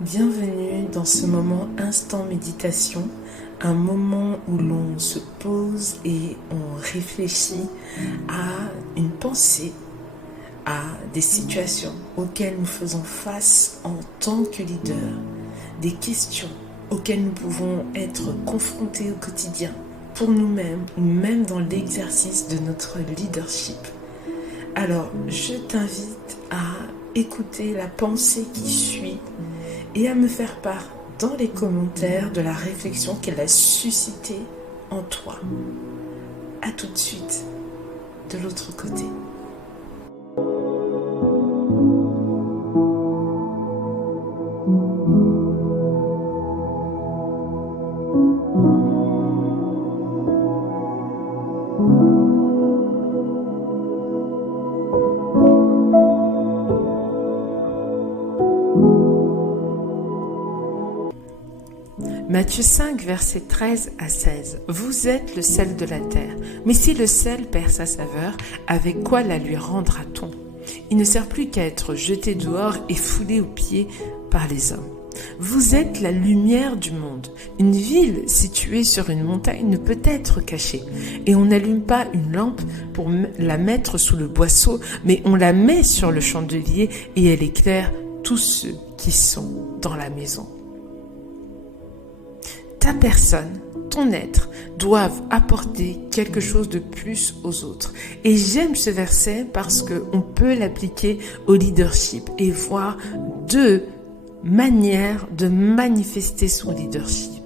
Bienvenue dans ce moment instant méditation, un moment où l'on se pose et on réfléchit à une pensée, à des situations auxquelles nous faisons face en tant que leader, des questions auxquelles nous pouvons être confrontés au quotidien pour nous-mêmes ou même dans l'exercice de notre leadership. Alors, je t'invite à écouter la pensée qui suit et à me faire part dans les commentaires de la réflexion qu'elle a suscitée en toi. À tout de suite, de l'autre côté. Matthieu 5, versets 13 à 16. Vous êtes le sel de la terre. Mais si le sel perd sa saveur, avec quoi la lui rendra-t-on? Il ne sert plus qu'à être jeté dehors et foulé aux pieds par les hommes. Vous êtes la lumière du monde. Une ville située sur une montagne ne peut être cachée. Et on n'allume pas une lampe pour la mettre sous le boisseau, mais on la met sur le chandelier et elle éclaire tous ceux qui sont dans la maison. Ta personne, ton être, doivent apporter quelque chose de plus aux autres. Et j'aime ce verset parce qu'on peut l'appliquer au leadership et voir deux manières de manifester son leadership.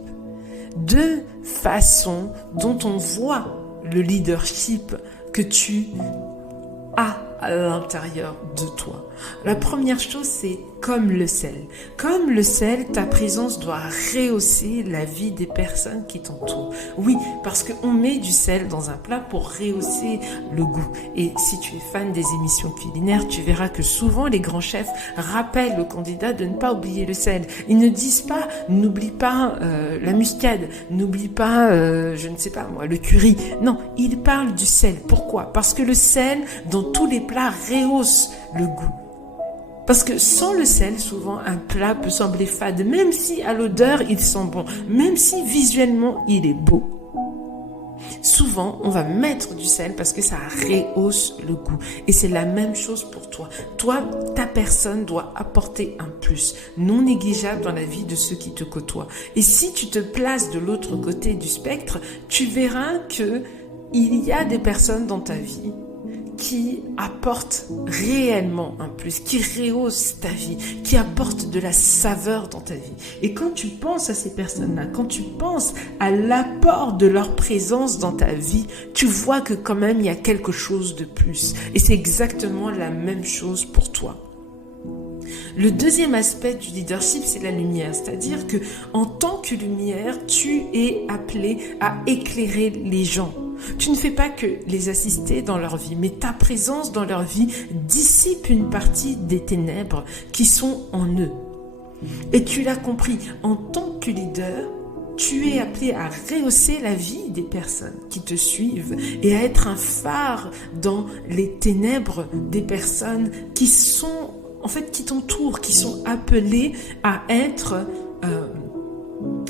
Deux façons dont on voit le leadership que tu as à l'intérieur de toi. La première chose, c'est comme le sel. Comme le sel, ta présence doit rehausser la vie des personnes qui t'entourent. Oui, parce qu'on met du sel dans un plat pour rehausser le goût. Et si tu es fan des émissions culinaires, tu verras que souvent les grands chefs rappellent au candidat de ne pas oublier le sel. Ils ne disent pas, n'oublie pas la muscade, n'oublie pas, je ne sais pas moi, le curry. Non, ils parlent du sel. Pourquoi? Parce que le sel, dans tous les plats, rehausse le goût. Parce que sans le sel, souvent, un plat peut sembler fade, même si à l'odeur, il sent bon, même si visuellement, il est beau. Souvent, on va mettre du sel parce que ça rehausse le goût. Et c'est la même chose pour toi. Toi, ta personne doit apporter un plus, non négligeable dans la vie de ceux qui te côtoient. Et si tu te places de l'autre côté du spectre, tu verras que il y a des personnes dans ta vie qui apporte réellement un plus, qui rehausse ta vie, qui apporte de la saveur dans ta vie. Et quand tu penses à ces personnes-là, quand tu penses à l'apport de leur présence dans ta vie, tu vois que quand même il y a quelque chose de plus. Et c'est exactement la même chose pour toi. Le deuxième aspect du leadership, c'est la lumière. C'est-à-dire que en tant que lumière, tu es appelé à éclairer les gens. Tu ne fais pas que les assister dans leur vie, mais ta présence dans leur vie dissipe une partie des ténèbres qui sont en eux. Et tu l'as compris, en tant que leader, tu es appelé à rehausser la vie des personnes qui te suivent et à être un phare dans les ténèbres des personnes qui sont, en fait, qui t'entourent, qui sont appelées à être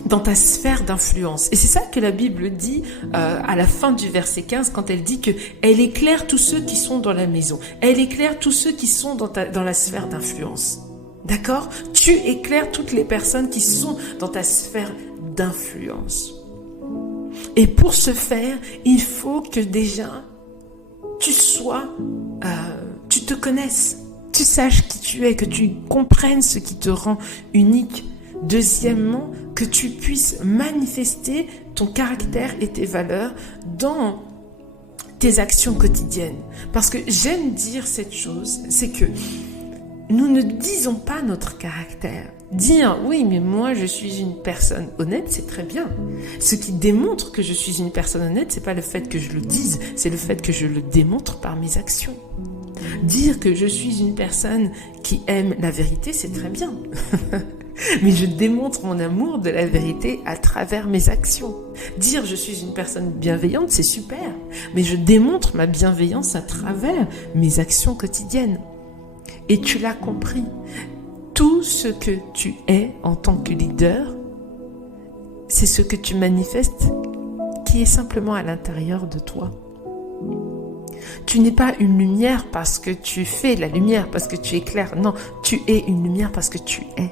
dans ta sphère d'influence. Et c'est ça que la Bible dit à la fin du verset 15 quand elle dit que elle éclaire tous ceux qui sont dans la maison. Elle éclaire tous ceux qui sont dans la sphère d'influence. D'accord? Tu éclaires toutes les personnes qui sont dans ta sphère d'influence. Et pour ce faire, il faut que déjà tu te connaisses, tu saches qui tu es, que tu comprennes ce qui te rend unique. Deuxièmement, que tu puisses manifester ton caractère et tes valeurs dans tes actions quotidiennes. Parce que j'aime dire cette chose, c'est que nous ne disons pas notre caractère. Dire « oui, mais moi je suis une personne honnête », c'est très bien. Ce qui démontre que je suis une personne honnête, c'est pas le fait que je le dise, c'est le fait que je le démontre par mes actions. Dire que je suis une personne qui aime la vérité, c'est très bien. Mais je démontre mon amour de la vérité à travers mes actions. Dire je suis une personne bienveillante, c'est super. Mais je démontre ma bienveillance à travers mes actions quotidiennes. Et tu l'as compris. tout ce que tu es en tant que leader, c'est ce que tu manifestes qui est simplement à l'intérieur de toi. Tu n'es pas une lumière parce que tu fais la lumière, parce que tu éclaires. Non, tu es une lumière parce que tu es.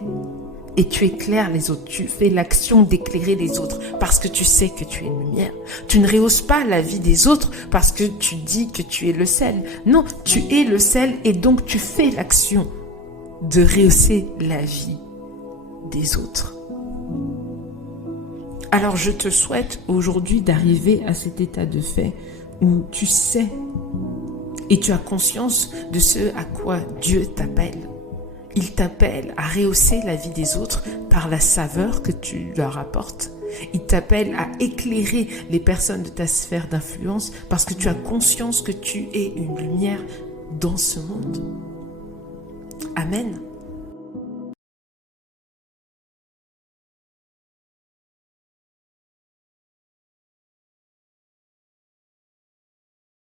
Et tu éclaires les autres. Tu fais l'action d'éclairer les autres parce que tu sais que tu es une lumière. Tu ne rehausses pas la vie des autres parce que tu dis que tu es le sel. Non, tu es le sel et donc tu fais l'action de rehausser la vie des autres. Alors je te souhaite aujourd'hui d'arriver à cet état de fait où tu sais et tu as conscience de ce à quoi Dieu t'appelle. Il t'appelle à rehausser la vie des autres par la saveur que tu leur apportes. Il t'appelle à éclairer les personnes de ta sphère d'influence parce que tu as conscience que tu es une lumière dans ce monde. Amen.